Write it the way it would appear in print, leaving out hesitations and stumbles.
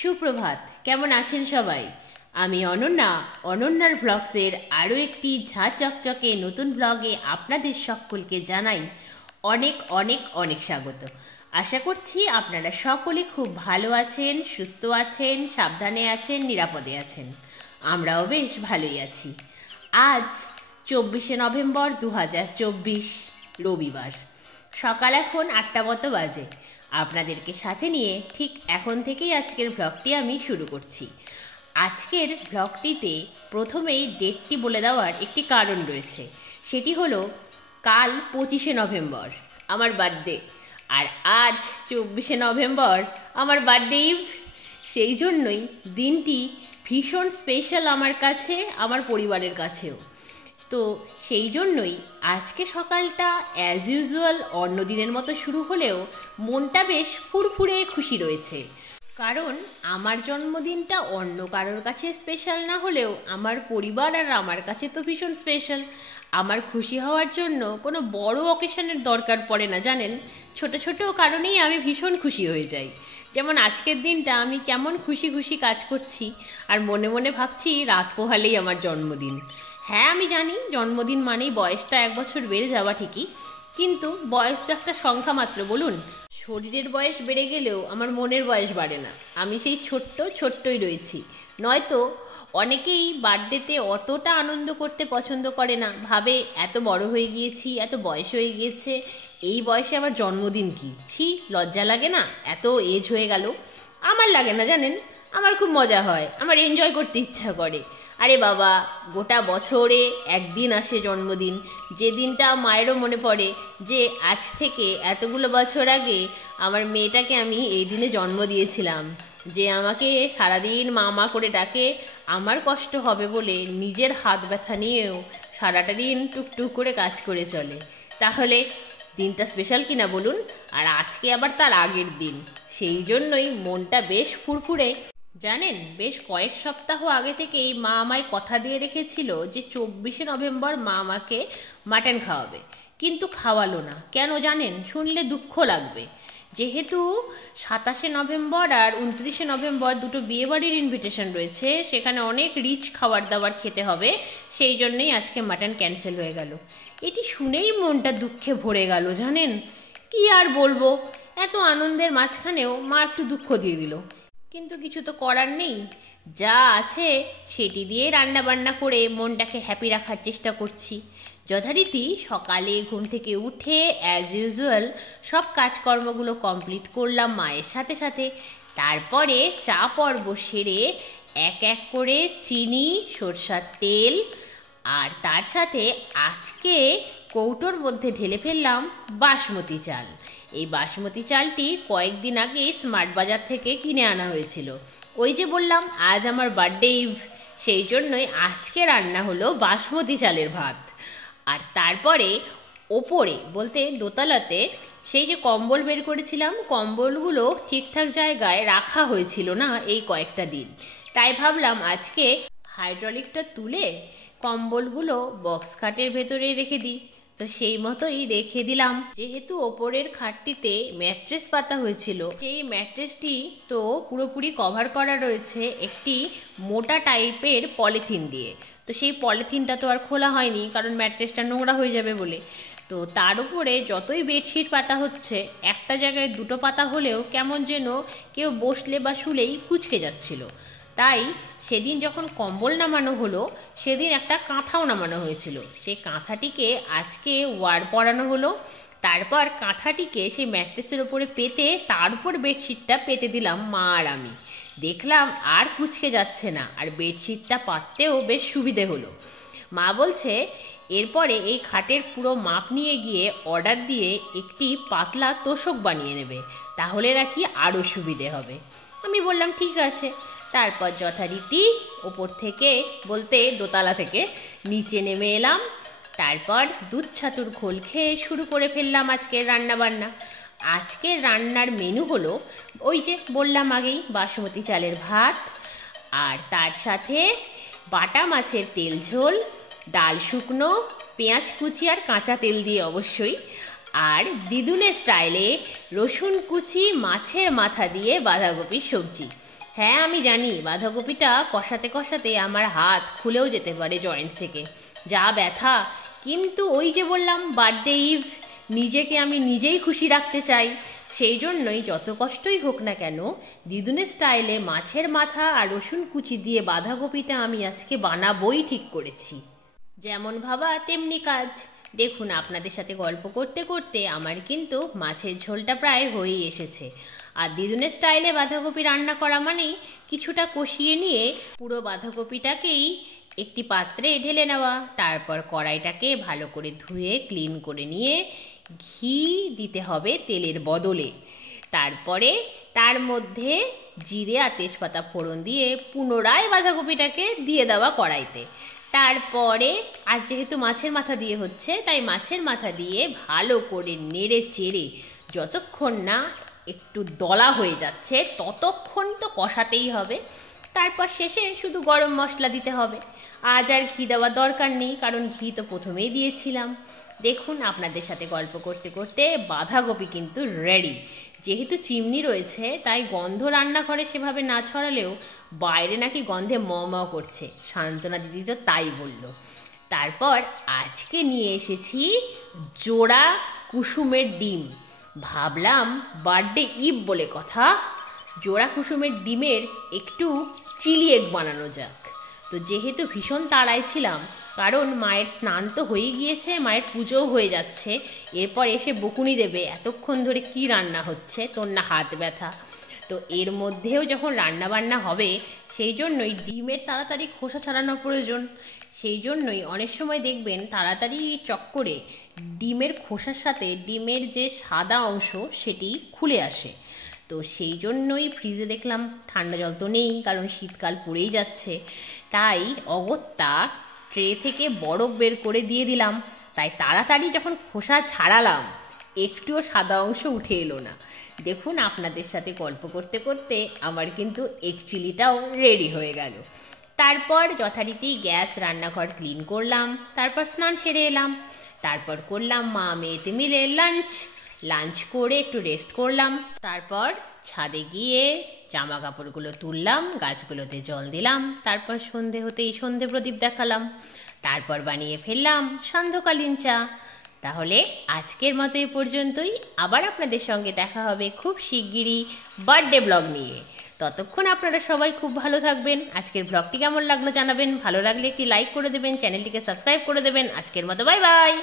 সুপ্রভাত, কেমন আছেন সবাই? আমি অনন্যা, অনন্যার ব্লগসের আরও একটি ঝা চকচকে নতুন ব্লগে আপনাদের সকলকে জানাই অনেক অনেক অনেক স্বাগত। আশা করছি আপনারা সকলে খুব ভালো আছেন, সুস্থ আছেন, সাবধানে আছেন, নিরাপদে আছেন। আমরাও বেশ ভালোই আছি। আজ 24শে নভেম্বর 2024, রবিবার। সকাল এখন 8টা মতো বাজে। আপনাদেরকে সাথে নিয়ে ঠিক এখন থেকেই আজকের ব্লগটি আমি শুরু করছি। আজকের ব্লগটিতে প্রথমেই ডেটটি বলে দেওয়ার একটি কারণ রয়েছে। সেটি হলো কাল 25শে নভেম্বর আমার বার্থডে, আর আজ 24শে নভেম্বর আমার বার্থডে ইভ। সেই জন্যই দিনটি ভীষণ স্পেশাল আমার কাছে, আমার পরিবারের কাছেও। তো সেই জন্যই আজকে সকালটা অ্যাজ ইউজুয়াল অন্য দিনের মতো শুরু হলেও মনটা বেশ ফুরফুরে খুশি রয়েছে। কারণ আমার জন্মদিনটা অন্য কারোর কাছে স্পেশাল না হলেও আমার পরিবার আর আমার কাছে তো ভীষণ স্পেশাল। আমার খুশি হওয়ার জন্য কোনো বড় অকেশনের দরকার পড়ে না, জানেন। ছোট ছোট কারণেই আমি ভীষণ খুশি হয়ে যাই। যেমন আজকের দিনটা আমি কেমন খুশি খুশি কাজ করছি, আর মনে মনে ভাবছি রাত পোহালেই আমার জন্মদিন। হ্যাঁ, আমি জানি জন্মদিন মানেই বয়সটা 1 বছর বেড়ে যাওয়া ঠিকই, কিন্তু বয়স তো একটা সংখ্যা মাত্র, বলুন। শরীরের বয়স বেড়ে গেলেও আমার মনের বয়স বাড়ে না। আমি সেই ছোট্টই রয়েছি। নয়তো অনেকেই বার্থডেতে অতটা আনন্দ করতে পছন্দ করে না, ভাবে এত বড় হয়ে গিয়েছি, এত বয়স হয়ে গিয়েছে, এই বয়সে আবার জন্মদিন কি, ছি, লজ্জা লাগে না, এত এজ হয়ে গেল। আমার লাগে না, জানেন। আমার খুব মজা হয়, আমার এনজয় করতে ইচ্ছা করে। আরে বাবা, গোটা বছরে একদিন আসে জন্মদিন, যে দিনটা মায়েরও মনে পড়ে যে আজ থেকে এতগুলো বছর আগে আমার মেয়েটাকে আমি এই দিনে জন্ম দিয়েছিলাম। যে আমাকে সারাদিন মা মা করে ডাকে, আমার কষ্ট হবে বলে নিজের হাত ব্যথা নিয়েও সারাটা দিন টুকটুক করে কাজ করে চলে। তাহলে দিনটা স্পেশাল কিনা বলুন? আর আজকে আবার তার আগের দিন, সেই জন্যই মনটা বেশ ফুরফুরে। জানেন, বেশ কয়েক সপ্তাহ আগে থেকেই মা আমায় কথা দিয়ে রেখেছিল যে 24শে নভেম্বর মা আমাকে মাটন খাওয়াবে, কিন্তু খাওয়ালো না। কেন জানেন? শুনলে দুঃখ লাগবে। যেহেতু 27শে নভেম্বর আর 29শে নভেম্বর দুটো বিয়েবাড়ির ইনভিটেশন রয়েছে, সেখানে অনেক রিচ খাবার দাবার খেতে হবে, সেই জন্যই আজকে মাটন ক্যান্সেল হয়ে গেল। এটি শুনেই মনটা দুঃখে ভরে গেল, জানেন। কি আর বলবো, এত আনন্দের মাঝখানেও মা একটু দুঃখ দিয়ে দিল। কিন্তু কিছু তো করার নেই, যা আছে সেটি দিয়ে রান্না বান্না করে মনটাকে হ্যাপি রাখার চেষ্টা করছি। যথারীতি সকালে ঘুম থেকে উঠে অ্যাজ ইউজুয়াল সব কাজকর্মগুলো কমপ্লিট করলাম মায়ের সাথে সাথে। তারপরে চা পর্ব সেরে এক এক করে চিনি, সরষার তেল, আর তার সাথে আজকে কৌটোর মধ্যে ঢেলে ফেললাম বাসমতি চাল। এই বাসমতি চালটি কয়েকদিন আগে স্মার্ট বাজার থেকে কিনে আনা হয়েছিল। ওই যে বললাম আজ আমার বার্থডে ইভ, সেই জন্যই আজকে রান্না হলো বাসমতি চালের ভাত। আর তারপরে ওপরে বলতে দোতলাতে সেই যে কম্বল বের করেছিলাম, কম্বলগুলো ঠিকঠাক জায়গায় রাখা হয়েছিল না এই কয়েকটা দিন। তাই ভাবলাম আজকে হাইড্রোলিকটা তুলে কম্বলগুলো বক্স খাটের ভেতরে রেখে দিই। তো সেই মতোই রেখে দিলাম। যেহেতু ওপরের খাটটিতে ম্যাট্রেস পাতা হয়েছিল, সেই ম্যাট্রেসটি তো পুরোপুরি কভার করা রয়েছে একটি মোটা টাইপের পলিথিন দিয়ে। তো সেই পলিথিনটা তো আর খোলা হয়নি, কারণ ম্যাট্রেসটা নোংরা হয়ে যাবে বলে। তো তার উপরে যতই বেডশিট পাতা হচ্ছে, একটা জায়গায় দুটো পাতা হলেও কেমন যেন কেউ বসলে বা শুলেই কুঁচকে যাচ্ছিল। তাই সেদিন যখন কম্বল নামানো হলো, সেদিন একটা কাঁথাও নামানো হয়েছিল। সেই কাঁথাটিকে আজকে ওয়ার পরানো হলো। তারপর কাঁথাটিকে সেই ম্যাট্রেসের ওপরে পেতে তার উপর বেডশিটটা পেতে দিলাম মা আর আমি। দেখলাম আর কুঁচকে যাচ্ছে না, আর বেডশিটটা পাততেও বেশ সুবিধে হলো। মা বলছে এরপরে এই খাটের পুরো মাপ নিয়ে গিয়ে অর্ডার দিয়ে একটি পাতলা তোশক বানিয়ে নেবে, তাহলে নাকি আরও সুবিধে হবে। আমি বললাম ঠিক আছে। তারপর যথারীতি ওপর থেকে বলতে দোতলা থেকে নিচে নেমে এলাম। তারপর দুধ ছাতুর ঘোল খেয়ে শুরু করে ফেললাম আজকের রান্নাবান্না। আজকের রান্নার মেনু হলো ওই যে বললাম আগেই, বাসমতি চালের ভাত, আর তার সাথে বাটা মাছের তেল ঝোল, ডাল শুকনো, পেঁয়াজ কুচি আর কাঁচা তেল দিয়ে অবশ্যই, আর দিদুনের স্টাইলে রসুন কুচি, মাছের মাথা দিয়ে বাঁধাকপির সবজি। হ্যাঁ আমি জানি বাঁধাকপিটা কষাতে কষাতে আমার হাত খুলেও যেতে পারে জয়েন্ট থেকে, যা ব্যথা। কিন্তু ওই যে বললাম বার্থডে ইভ, নিজেকে আমি নিজেই খুশি রাখতে চাই, সেই জন্যই যত কষ্টই হোক না কেন দিদুনের স্টাইলে মাছের মাথা আর রসুন কুচি দিয়ে বাঁধাকপিটা আমি আজকে বানাবোই ঠিক করেছি। যেমন ভাবা তেমনি কাজ। দেখুন আপনাদের সাথে গল্প করতে করতে আমার কিন্তু মাছের ঝোলটা প্রায় হয়েই এসেছে। আর দিদুনের স্টাইলে বাঁধাকপি রান্না করা মানেই কিছুটা কষিয়ে নিয়ে পুরো বাঁধাকপিটাকেই একটি পাত্রে ঢেলে নেওয়া, তারপর কড়াইটাকে ভালো করে ধুয়ে ক্লিন করে নিয়ে ঘি দিতে হবে তেলের বদলে, তারপরে তার মধ্যে জিরে আর তেজপাতা ফোড়ন দিয়ে পুনরায় বাঁধাকপিটাকে দিয়ে দেওয়া কড়াইতে। তারপরে আর যেহেতু মাছের মাথা দিয়ে হচ্ছে তাই মাছের মাথা দিয়ে ভালো করে নেড়ে চেড়ে যতক্ষণ না একটু দলা হয়ে যাচ্ছে ততক্ষণ তো কষাতেই হবে। তারপর শেষে শুধু গরম মশলা দিতে হবে। আজ আর ঘি দেওয়ার দরকার নেই, কারণ ঘি তো প্রথমেই দিয়েছিলাম। দেখুন আপনাদের সাথে গল্প করতে করতে বাঁধাকপি কিন্তু রেডি। যেহেতু চিমনি রয়েছে তাই গন্ধ রান্নাঘরে সেভাবে না ছড়ালেও বাইরে নাকি গন্ধে ম ম করছে, সান্ত্বনা দিদি তো তাই বলল। তারপর আজকে নিয়ে এসেছি জোড়া কুসুমের ডিম। ভাবলাম বার্থডে ইভ বলে কথা, জোড়া কুসুমের ডিমের একটু চিলি এগ বানানো যাক। তো যেহেতু ভীষণ তাড়ায় ছিলাম, কারণ মায়ের স্নান তো হয়ে গিয়েছে, মায়ের পুজোও হয়ে যাচ্ছে, এরপর এসে বকুনি দেবে এতক্ষণ ধরে কি রান্না হচ্ছে, তোর না হাত ব্যথা। তো এর মধ্যেও যখন রান্না বান্না হবে সেই জন্যই ডিমের তাড়াতাড়ি খোসা ছাড়ানো প্রয়োজন। সেই জন্যই অনেক সময় দেখবেন তাড়াতাড়ি চক্করে ডিমের খোসার সাথে ডিমের যে সাদা অংশ সেটি খুলে আসে। তো সেই জন্যই ফ্রিজে দেখলাম ঠান্ডা জল তো নেই, কারণ শীতকাল পড়েই যাচ্ছে, তাই অগত্যা ট্রে থেকে বরফ বের করে দিয়ে দিলাম। তাই তাড়াতাড়ি যখন খোসা ছাড়ালাম একটুও সাদা অংশ উঠে এলো না। দেখুন আপনাদের সাথে গল্প করতে করতে আমার কিন্তু এগ চিলিটাও রেডি হয়ে গেল। তারপর যথারীতি গ্যাস রান্নাঘর ক্লিন করলাম, তারপর স্নান সেরে এলাম, তারপর করলাম মা মেয়েতে মিলে লাঞ্চ করে একটু রেস্ট করলাম। তারপর ছাদে গিয়ে জামা কাপড়গুলো তুললাম, গাছগুলোতে জল দিলাম, তারপর সন্ধে হতেই সন্ধে প্রদীপ দেখালাম, তারপর বানিয়ে ফেললাম সান্ধ্যকালীন চা। তাহলে আজকের মতো এ পর্যন্তই। আবার আপনাদের সঙ্গে দেখা হবে খুব শিগগিরই বার্থডে ব্লগ নিয়ে। ততক্ষণ আপনারা সবাই খুব ভালো থাকবেন। আজকের ব্লগটি কেমন লাগলো জানাবেন, ভালো লাগলে একটি লাইক করে দেবেন, চ্যানেলটিকে সাবস্ক্রাইব করে দেবেন। আজকের মতো বাই বাই।